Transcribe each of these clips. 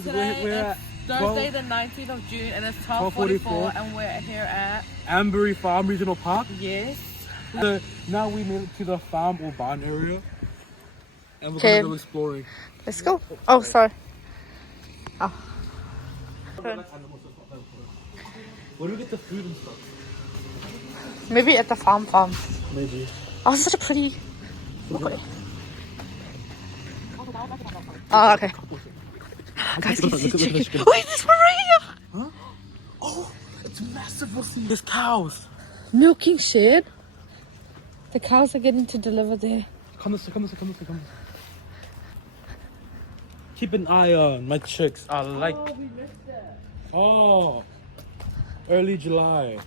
guys, we're at Thursday the 19th of June and it's 12:44 and we're here at Ambury Farm Regional Park. Yes. So now we made it to the farm or barn area. And we're gonna go exploring. Let's go. Oh, sorry. Oh. Where do we get the food and stuff? Maybe at the farm. Maybe. Oh, such a pretty. Okay. Oh, okay. Guys, can you see chicken? Wait, this one right here. Huh? Oh, it's massive. What's in? There's cows. Milking shed. The cows are getting to deliver there. Come this way. Keep an eye on my chicks. I like. Oh, we missed it. Oh, early July.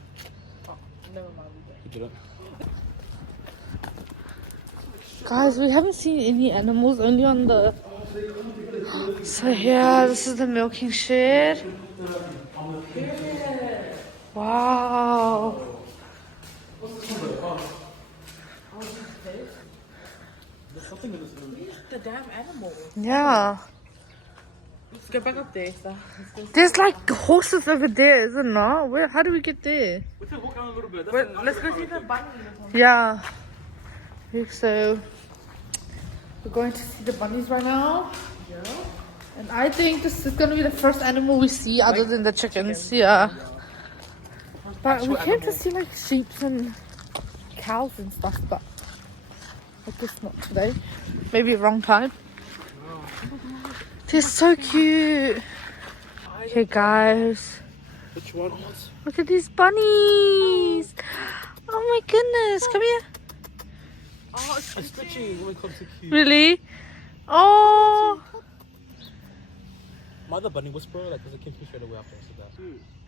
Oh, never mind. You did it. Guys, we haven't seen any animals, only on the... So yeah, this is the milking shed. Wow. The damn animal. Yeah. Let's go back up there. So There's like horses over there, isn't there? Where? How do we get there? We can walk down a little bit. let's go see the bunny. Yeah. So we're going to see the bunnies right now. Yeah. And I think this is gonna be the first animal we see other than the chickens. Yeah. But we came to see like sheep and cows and stuff, but I guess not today. Maybe wrong time. They're so cute. Okay, guys. Which one? Look at these bunnies. Oh my goodness. Come here. Oh, it's stitching. Oh my god, so cute. Really? Oh. My other bunny whisperer, like, because it came straight away after I said that.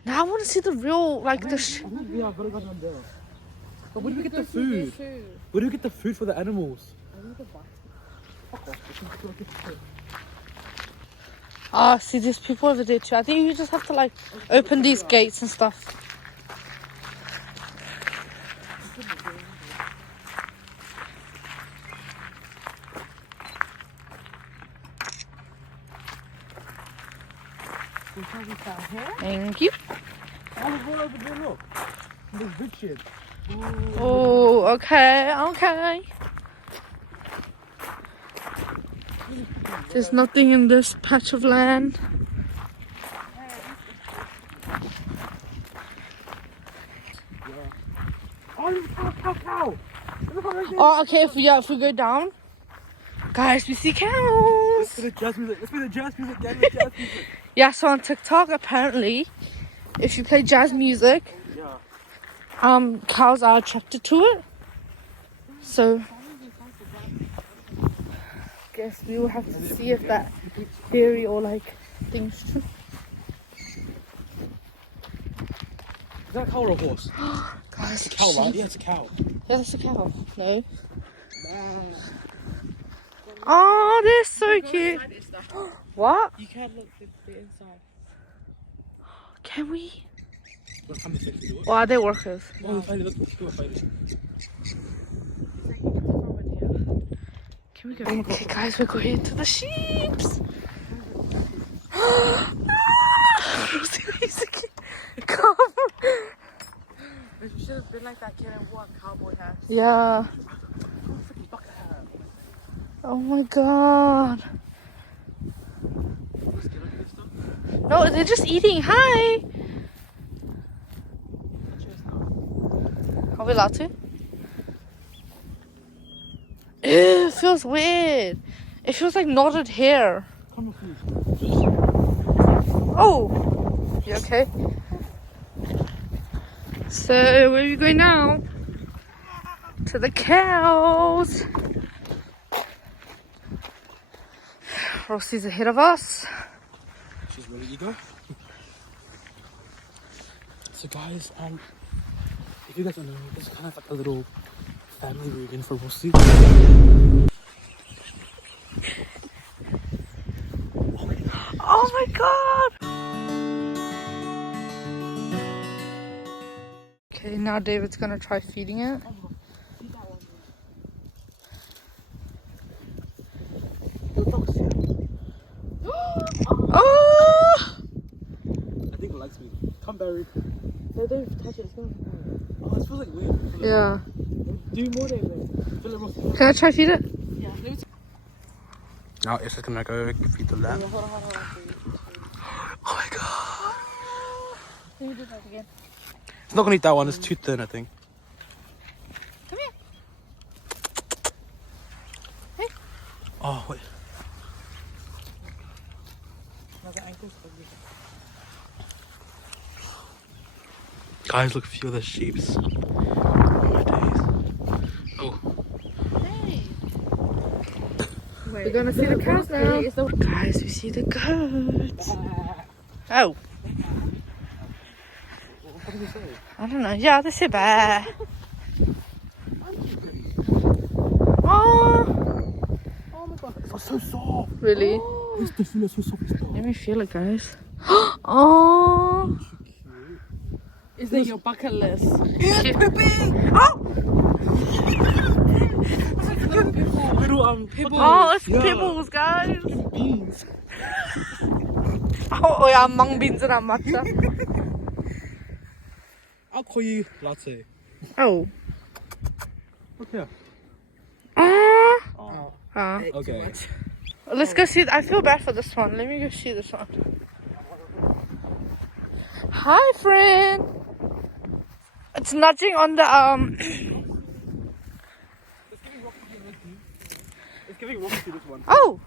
Now I want to see the real, like the. Yeah, I've got to go down there. But where do we get the food? Where do we get the food for the animals? Ah, see, there's people over there too. I think you just have to like open these gates and stuff. Thank you. Oh, there's one over there, look. There's big shit. Oh, okay. There's nothing in this patch of land. Oh, there's a cow. Oh, okay. If we go down, guys, we see cows. Let's play the jazz music. Yeah. So on TikTok, apparently, if you play jazz music, cows are attracted to it. So, guess we will have to see if that theory or like thing's true. Is that a cow or a horse? Guys, It's a cow, right? Yeah, it's a cow. Yeah, that's a cow. No. Oh, they're so cute. What? You can't look the inside. Can we? What time is it to do it? Or are they workers? Oh, we find it. Let's do it. Find it. Can we go? Okay, guys, we're going to the sheeps. Come. We should have been like that kid and wore a cowboy hat. Yeah. Oh my god. No, they're just eating. Hi. Are we allowed to? Ew, it feels weird. It feels like knotted hair. Oh. You okay? So, where are you going now? To the cows. Rossi's ahead of us. She's really eager. So guys, if you guys don't know, this is kind of like a little family reunion for Rossi. Oh my god! Okay, now David's gonna try feeding it. Oh! So, No, don't touch it. It's gonna. oh, it feels like weird. Yeah. Do more, David. Can I try feed it? Yeah. Let me Now it's just gonna go feed the lamb. hold on. Oh my god. Let me do that again. It's not gonna eat that one, it's too thin, I think. Come here. Oh, wait. No, the ankle's ugly. Guys, look, a few of the sheeps. Oh my days. Oh. Hey. Wait, We're gonna see the cows now. It's the Guys, we see the goats. Oh. What did you say? I don't know. Yeah, they say bear. Oh. Oh my god. It's so soft. Really? It's the feeling so soft. Let me feel it, guys. Oh. Is that your bucket list? Cute. Little Pibbles. Oh, it's Yeah. pibbles, guys. beans. Oh, yeah, mung beans and matcha. I'll call you latte. Oh. Look here. Ah. Oh. Ah. Okay. Let's go see. I feel bad for this one. Let me go see this one. Hi, friend. It's nudging on the It's giving Roxy this one. Oh.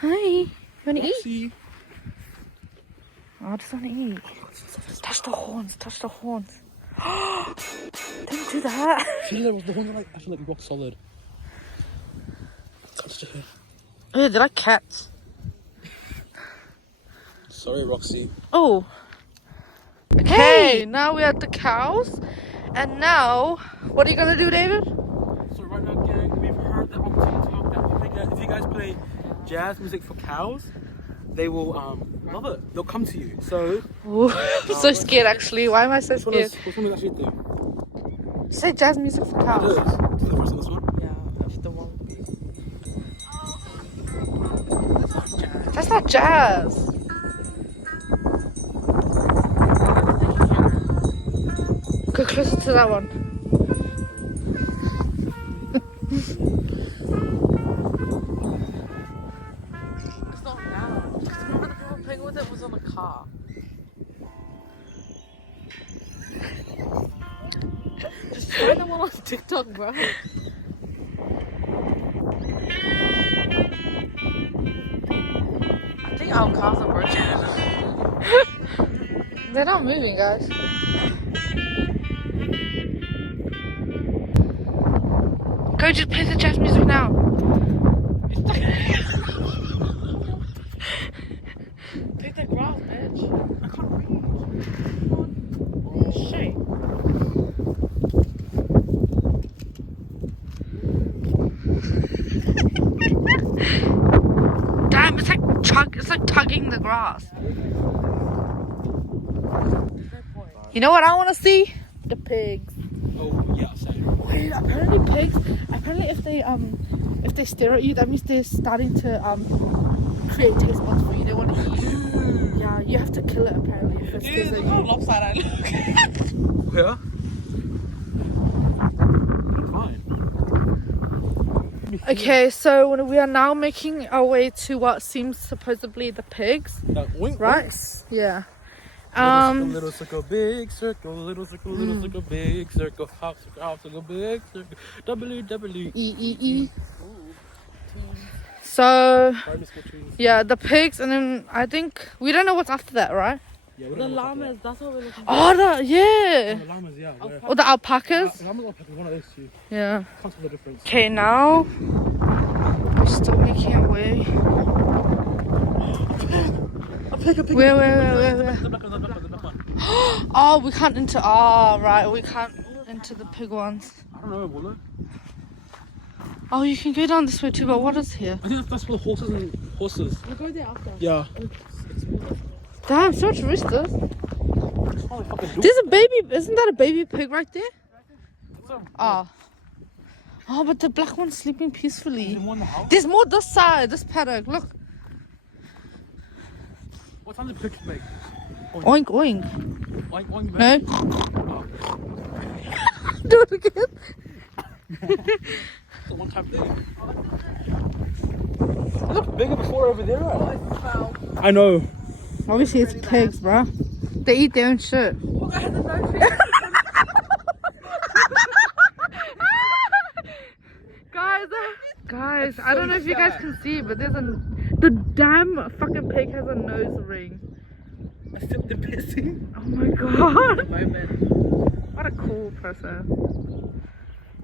Hi. You wanna eat? See? Oh, I just wanna eat. Touch the horns. Touch the horns. Don't do that. See, the horns are like actually like rock solid. Touched her. Oh, they like cats. Sorry, Roxy. Oh. Okay, now we're at the cows. And now, what are you gonna do, David? So right now, gang, we've heard that on TikTok that if you guys play jazz music for cows, they will love it. They'll come to you. So Ooh, I'm so scared actually. Why am I so scared? what's one we actually do? Say jazz music for It cows. is. Do the first on this one. Yeah, that's the one. That's not jazz. Go closer to that one. It's not now. Remember the people playing with it was on the car. Just try the one on TikTok, bro. I think our cars are broken. They're not moving, guys. Go, just play the jazz music now. Take the grass, bitch. I can't read. Shit. Damn, it's like tugging the grass. You know what I want to see? The pigs. Oh yeah, same. Wait, apparently pigs. Apparently, if they stare at you, that means they're starting to create taste buds for you. They want to eat you. Yeah, you have to kill it apparently. If it stares at you. Lopside I look. Yeah. Fine. Okay, so we are now making our way to what seems supposedly the pigs, Wink, right? winks. Yeah. Little circle, big circle, little circle, big circle, half circle, big circle, WWE. E. So Primary school tunes. yeah, the pigs, and then I think we don't know what's after that, right? Yeah, we The don't know what's llamas, that's what we're looking for. Oh, yeah. after that. Oh, llamas, yeah. Or the alpacas. Llamas are one of those two. Yeah. Can't tell the difference. Okay, now we're still making our way. A pig. Where? The black one. Oh, we can't enter. Oh, right, we can't enter the pig ones. I don't know, will it? Oh, you can go down this way too, but what is here? I think that's for the horses and horses. We'll go there after. Yeah. Damn, such roosters. Holy fucking dude. There's a baby. Isn't that a baby pig right there? It's Oh. Oh, but the black one's sleeping peacefully. more in the house. There's more this side, this paddock. Look. What time did pigs make? Oink oink. Oink, oink, No. man. Do it again. It's a one-time thing. It looked bigger before over there. I know. Obviously it's pigs, bruh. They eat their own shit. Guys, I don't know if you guys can see, but the damn fucking pig has a nose ring. Except the pissing. Oh my god. Moment. What a cool person.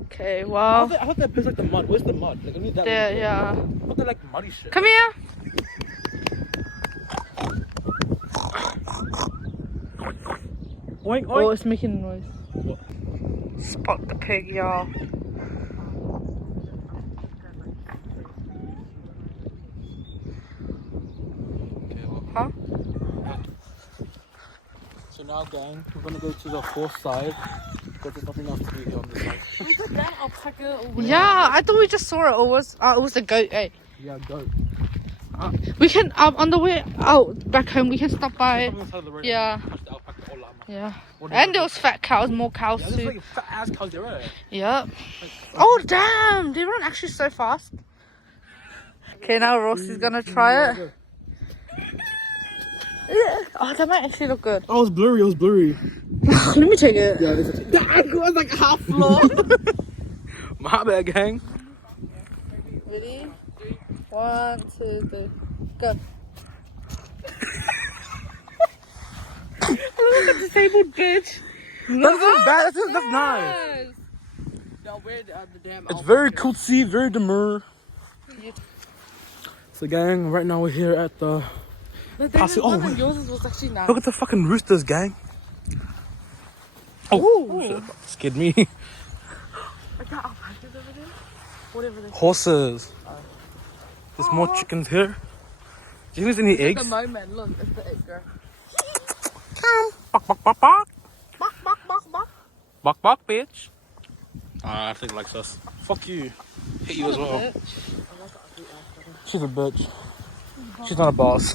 Okay, well. I thought that piss like the mud. Where's the mud? Like, I need that. There, yeah. What the like muddy shit? Come here. Oink, oink. Oh, it's making a noise. What? Spot the pig, y'all. Okay, well. Huh? So now, gang, we're gonna go to the horse side because there's nothing else to do here on this side. Yeah, I thought we just saw it. Or it was a goat. Hey. Yeah, go. We can on the way out back home. We can stop by. On the side of the road. Yeah. Touch the alpaca or llama. Yeah. Or And there was fat cows, more cows yeah, there's too. like fat ass cows there, right? Yep. Oh damn! They run actually so fast. Okay, now Rossi's gonna try it. Yeah. Oh, that might actually look good. Oh, it was blurry. It was blurry. Let me take it. Yeah, the angle was like half floor. My bad, gang. Ready? 1, 2, 3, go. Look at the disabled bitch. That's not bad. That's nice. No, where the damn It's very cutesy, very demure. So, gang, right now we're here at the. Oh, wait. yours was actually nice. Look at the fucking roosters, gang. Oh, shit. Scared me. Like that alpacas over there? Whatever they Horses. There's more chickens here. Do you think there's any At eggs? the moment, look, it's the egg girl. Bok, bok, bok, bok. Bok, bok, bok, bok. Bok, bok, bitch. I think likes us. Fuck you. Hit you as well. She's a bitch. She's not a boss.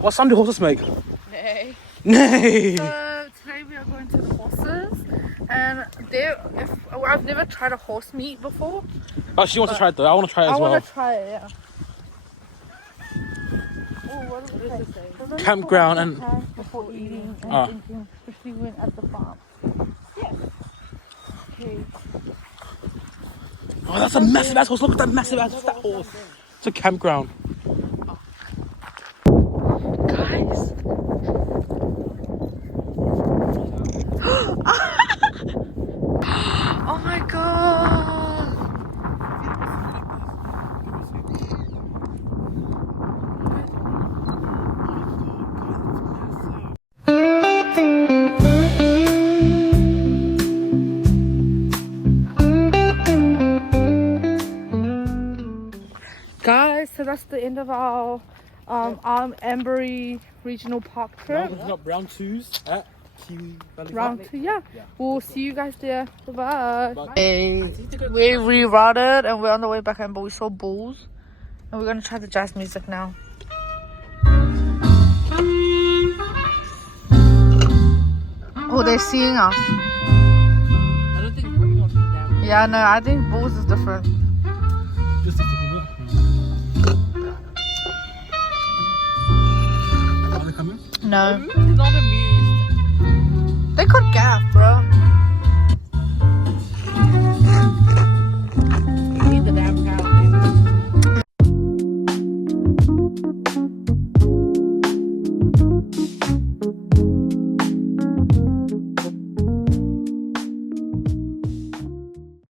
What sound do horses make? Hey. Nay. So today we are going to the horses, and I've never tried a horse meat before. Oh, she wants to try it though. I want to try it as I well. want to try it, yeah. Oh, what does it say? Campground and. Before eating and Ah. drinking, especially when at the farm. Yes. Okay. Oh, that's a massive ass horse. Look at that massive ass fat horse. It's a campground. Guys. Oh my god. Guys, so that's the end of our Ambury Regional Park Now trip. we're looking up round twos at Kiwi Valley Round Park. 2, yeah. Yeah. We'll see you guys there. Bye-bye. Bye. Hey, we rerouted and we're on the way back home, but we saw bulls. And we're going to try the jazz music now. Oh, they're seeing us. I don't think we're going to them. Yeah, no, I think bulls is different. Just a second. Are they coming? No. They're not amused. They could gaff, bro.